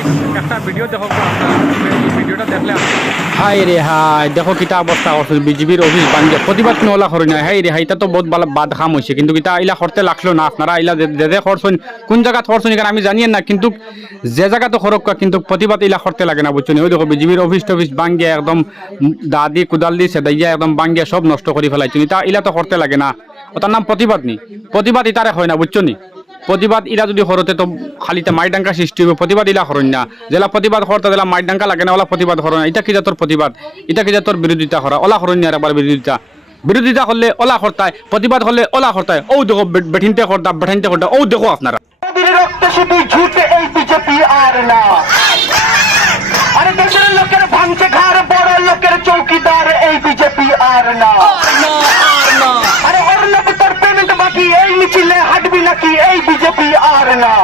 ভাই একটা ভিডিও দেখো ভিডিওটা দেখলে হাই রে হাই দেখো কিতা অবস্থা করছে বিজেপির অফিস বাঙ্গে প্রতিবাদ নলা করি না হাই রে হাই এটা তো বহুত বাদ খাম হয়েছে কিন্তু এটা ইলা করতে লাগলো না আপনারা ইলা যে করছেন কোন জায়গা করছেন এখানে আমি জানি না কিন্তু যে জায়গা তো খরক কিন্তু প্রতিবাদ ইলা করতে লাগে না বুঝছেন ওই দেখো বিজেপির অফিস টফিস বাঙ্গে একদম দাদি কুদাল দিয়ে সেদাইয়া একদম বাঙ্গে সব নষ্ট করে ফেলাইছেন এটা ইলা তো করতে লাগে না ওটার নাম প্রতিবাদ নি প্রতিবাদ ইতারে হয় না বুঝছো নি প্রতিবাদ ইলা যদি করতে তো খালিতে মাইডাঙ্কা সৃষ্টি হবে প্রতিবাদ ইলা করেন না জেলা প্রতিবাদ করতে জেলা মাইডাঙ্কা লাগে না ওলা প্রতিবাদ করেন না এটা কি জাতর প্রতিবাদ এটা কি জাতর বিরোধিতা করা ওলা করেন না একবার বিরোধিতা করলে ওলা করতায় প্রতিবাদ করলে ওলা করতায় ও দেখো বেঠিনতে করতা ও দেখো আপনারা রক্ত শুধু ঝুটে এই বিজেপি আর না আরে দেশের লোকের ভাঙছে ঘর বড় লোকের চৌকিদার এই বিজেপি আর না আরে ওর লোক তোর পেমেন্ট বাকি এই মিছিলে হাঁটবি নাকি এই বিজেপি আর না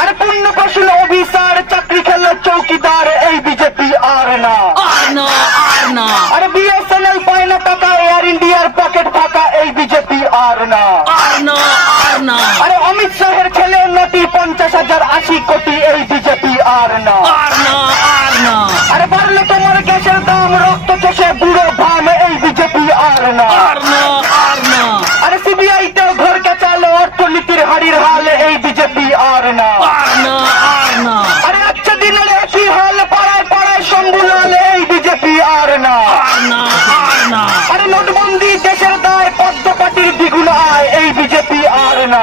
আরে পূর্ণ কৌশল অফিসার চাকরি খেলো চৌকিদার এই বিজেপি আর না আরে বিএসএনএল পায় না টাকা এয়ার ইন্ডিয়ার পকেট ফাঁকা এই বিজেপি আর না আরে অমিত শাহের ছেলে নটি 50,000 80 কোটি এই বিজেপি আর না আরে বাড়লে তোমার গ্যাসের দাম রক্ত চষে বুড়ো ভাম এই বিজেপি আর না আরে সিবিআই তে ঘর চালো অর্থনীতির হাড়ির হাল এই বিজেপি আর না আরে আচ্ছা দিনের একই হাল পাড়ায় পাড়ায় সম্বুলাল এই বিজেপি আর না আরে নোটবন্দি দেশের দায় পদ্ম পার্টির দ্বিগুণ আয় এই বিজেপি আর না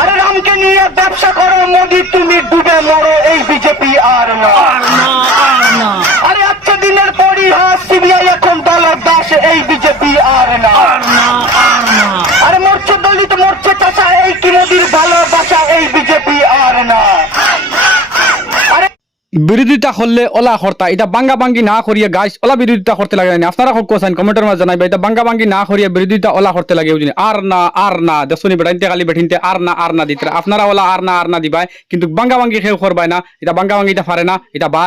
আরে রামকে নিয়ে ব্যবসা করো মোদি তুমি ডুবে মরো এই বিজেপি আর না আরে আচ্ছা দিনের পরিহাস সিবিআই এখন দলের দাস এই বিজেপি আর না আরে মরছে দলিত মরছে চাষা এই কি মোদির ভালোবাসা এই বিজেপি আর না বিরোধিতা করলে ওলা করতা এটা বাঙ্গা বাঙ্গি না করিয়া গাইস ওলা বিরোধিতা করতে লাগে না আপনারা খুব কোসাইন কমেন্টের মাঝে জানাইবা এটা বাঙ্গা বাঙ্গি না করিয়া বিরোধিতা ওলা করতে লাগে বুঝিনি আর না দেখুনি বেটাইতে খালি বেঠিনতে আর না দিতে আপনারা ওলা আর না দিবাই কিন্তু বাঙ্গা বাঙ্গি কেউ করবাই না এটা বাঙ্গা বাঙ্গি এটা পারে না এটা বা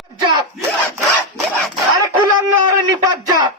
আরে কুলাঙ্গার নিপাত যাক